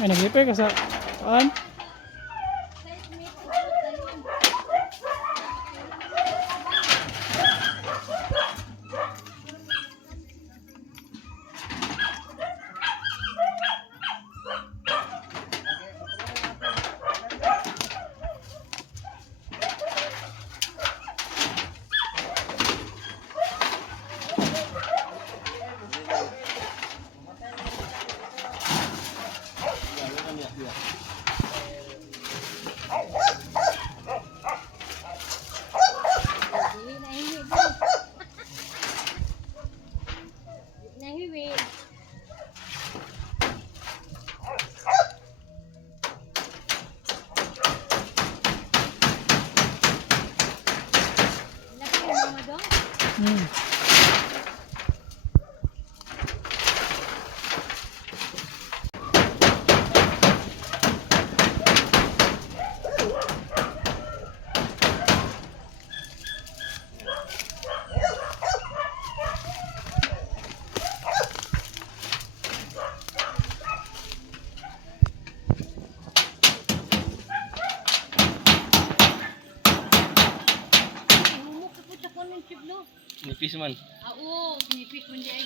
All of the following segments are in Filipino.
Ay, nag-repair ka sa... Saan? Nipis man. Oo, nipis man di ay.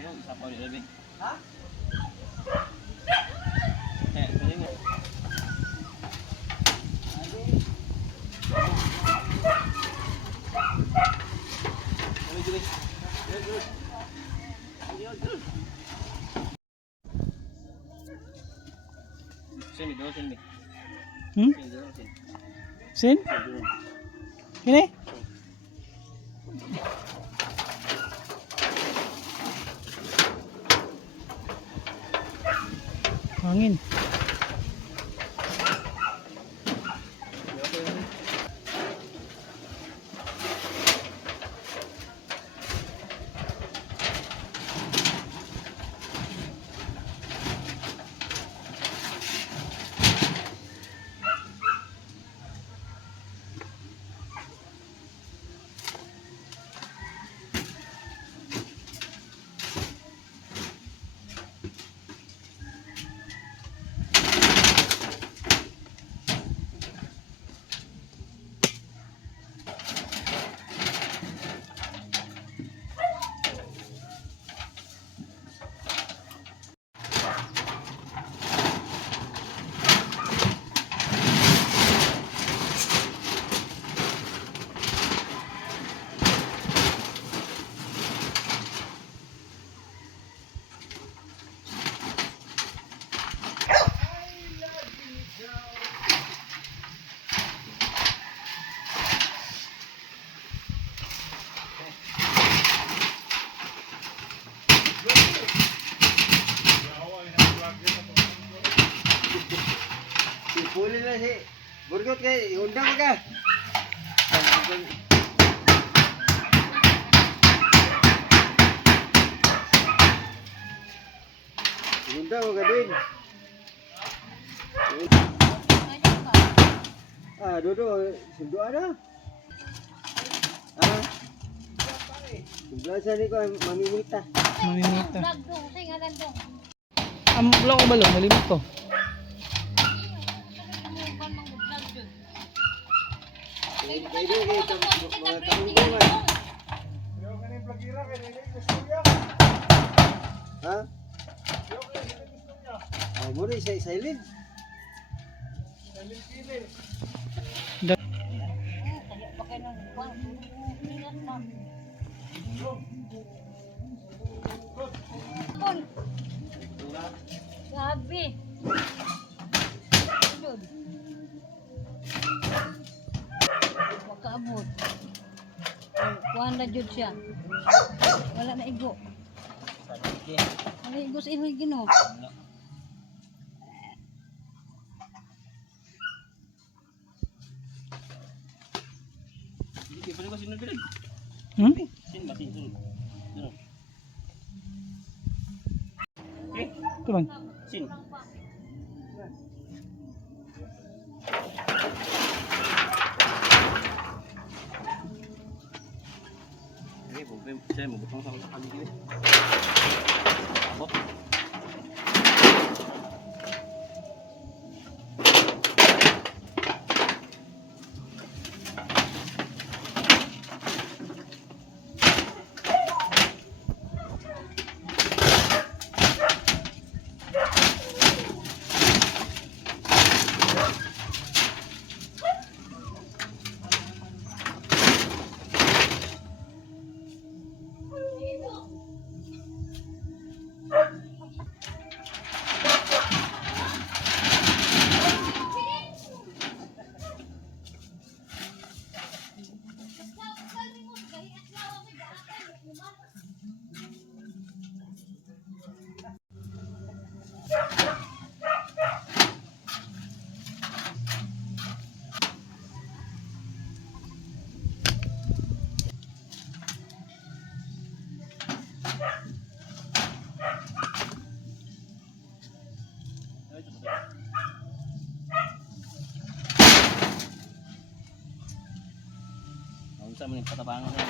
Yo, sapaw di lebih. Ha? Kuning mo. Sini dulu sini. Hmm? Sini dulu sini. Sin? Ini? Hangin. Puli na si Burgot kay undang ka. Undang ka din. Ah, dodo sundo ada. Ah. Sebelah sana ko mamimita. Mamimita. Vlog dong, say ngalan dong. Ang vlog ko ba lang? Malimot ko. Kay do kay mga kamunggungan. Ha? Ay mo rin silent. Gabi. Sud. Wakaabot. Kuan na jud siya. Wala na igo. Wala igo sa ihoy Ginoo. Hindi pa ko sinunod din. Hmm? Sin masin sunod. Ito man. Sin. Saya mau butang sama kami gini. Abot. Sa mga patabangan na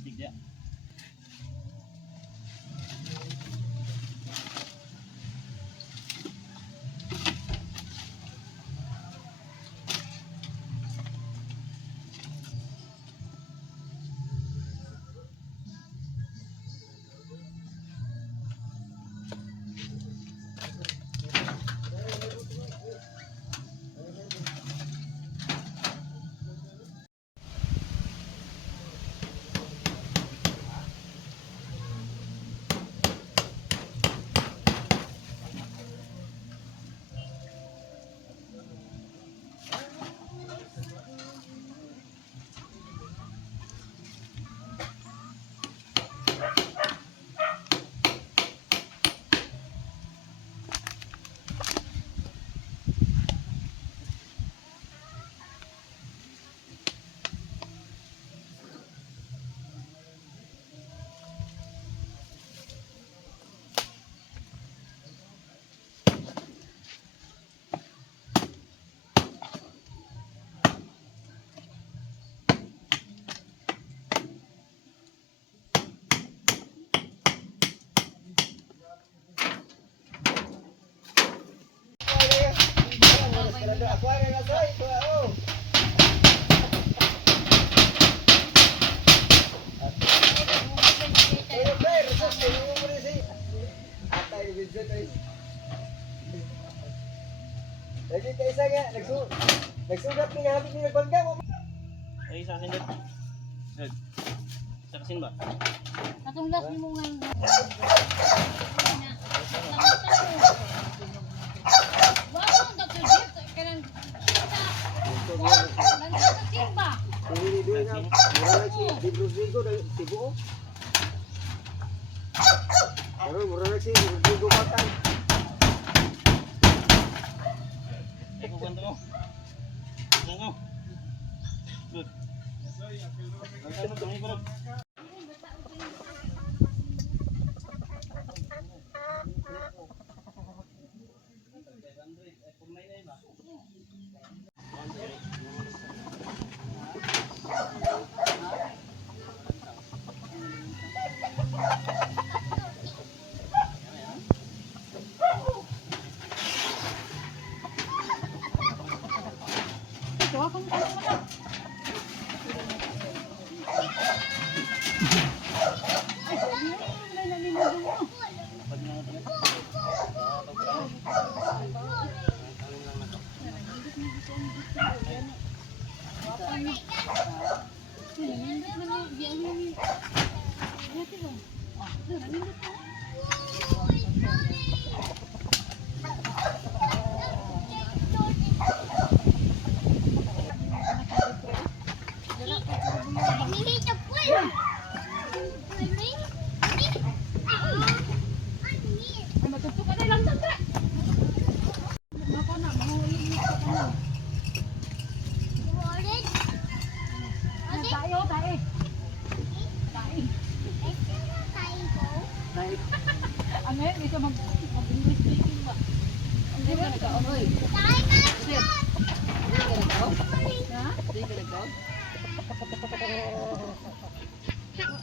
stick dia. Ako ay nasay, oh. Pero pero sa iyo mo rin si. Atay video tay. Lagi kay isa nga nagsugat ni habit ni nagbangga mo. Ay sa akin din. Good. Sa kasin ba? Atong last ni mo ngayon. Wow, Dr. Jeep, kanang kita. Ba? Ini duit na. Mura si Di Rodrigo dari Cebu. Pero mura si Rodrigo Batang. Eko kwento mo. Ano? Good. Ano to ni bro? Tayo, tayo. Ano yun? Ito mag-English speaking ba? Hindi ka nag-aoy. Hindi ka nag-aoy? Ha? Hindi ka nag-aoy?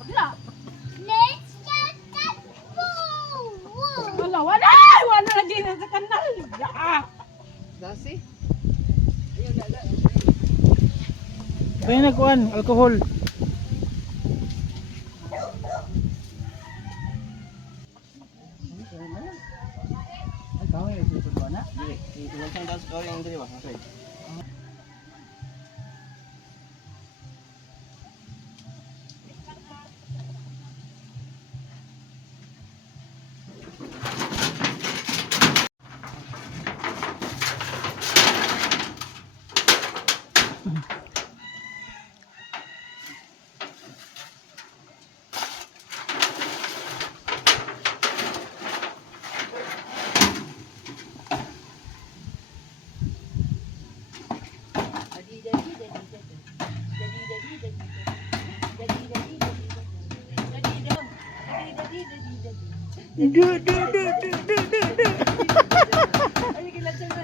Wala. Wala, wala! Wala na din sa kanal. Dasi? Kaya nagkuhan, alcohol. Dili, tulong sang das kau yang dili ba? Okay.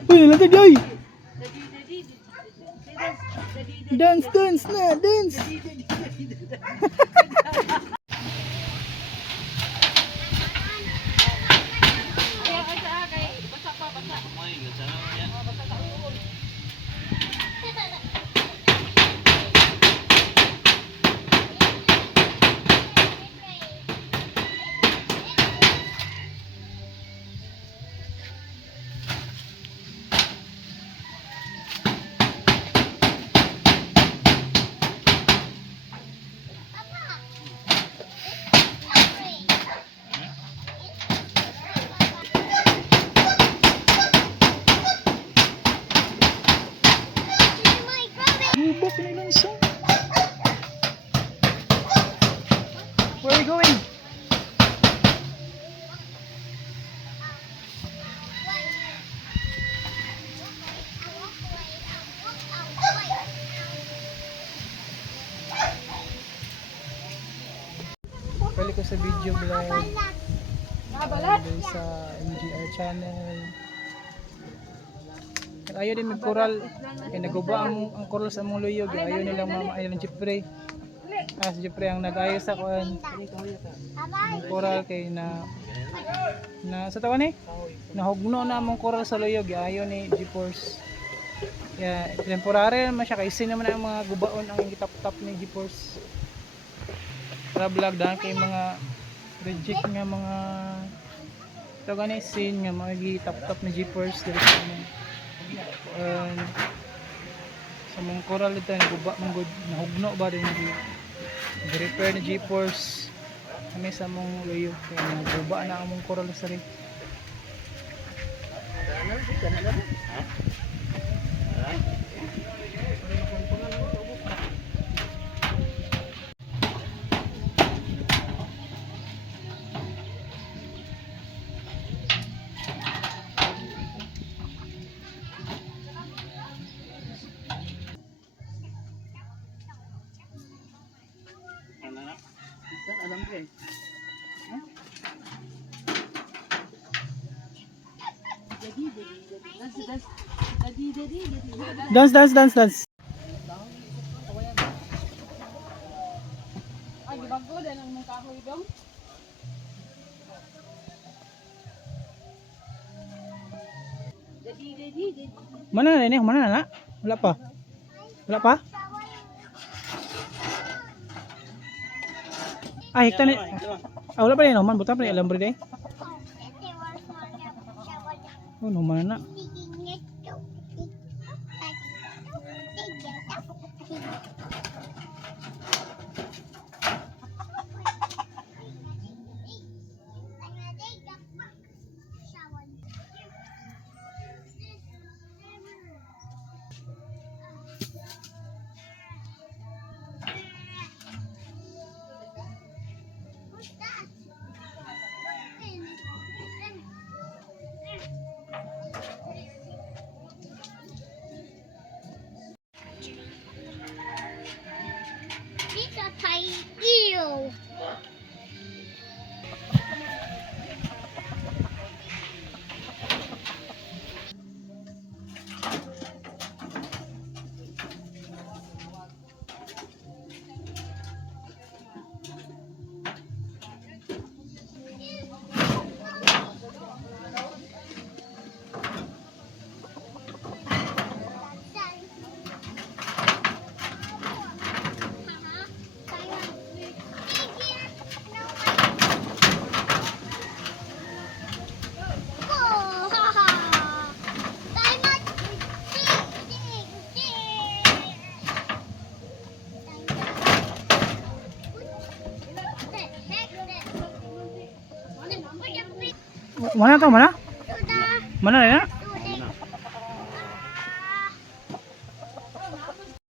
Uy, lantai Joy. Dance, dance na, dance. May gatsana yan. Bubok na ilang song. Where are you going? Balik ko sa video vlog. Dahil sa MGR channel. Ayaw din mag-coral. Kaya naguba ang coral sa mong luyog. Ayaw nilang ayaw ng Jeffrey. Si Jeffrey ang nag-ayos sa kuan. Ang coral kay na sa tawan eh. Nahugno na among coral sa luyog. Ayaw ni G-Force. Kaya temporary naman siya. Kaya naman ang mga gubaon ang gitap-tap ni G-Force. Para vlog dahil kay mga reject nga mga tawagan eh scene nga mga gitap-tap ni G-Force dito sa sa mong coral ito naguba mong good nahugno ba din repair ni G-Force kami sa mong luyo kaya naguba na ang mong coral sa rin Alam ko eh. dance dance dance dance Ay, di ba ko? Dahil ang mong kahoy dong. mana na ini mana na wala pa hektan ni wala pa rin naman buta pa rin alambre day naman na Yo. Mana to, mana? Mana ya?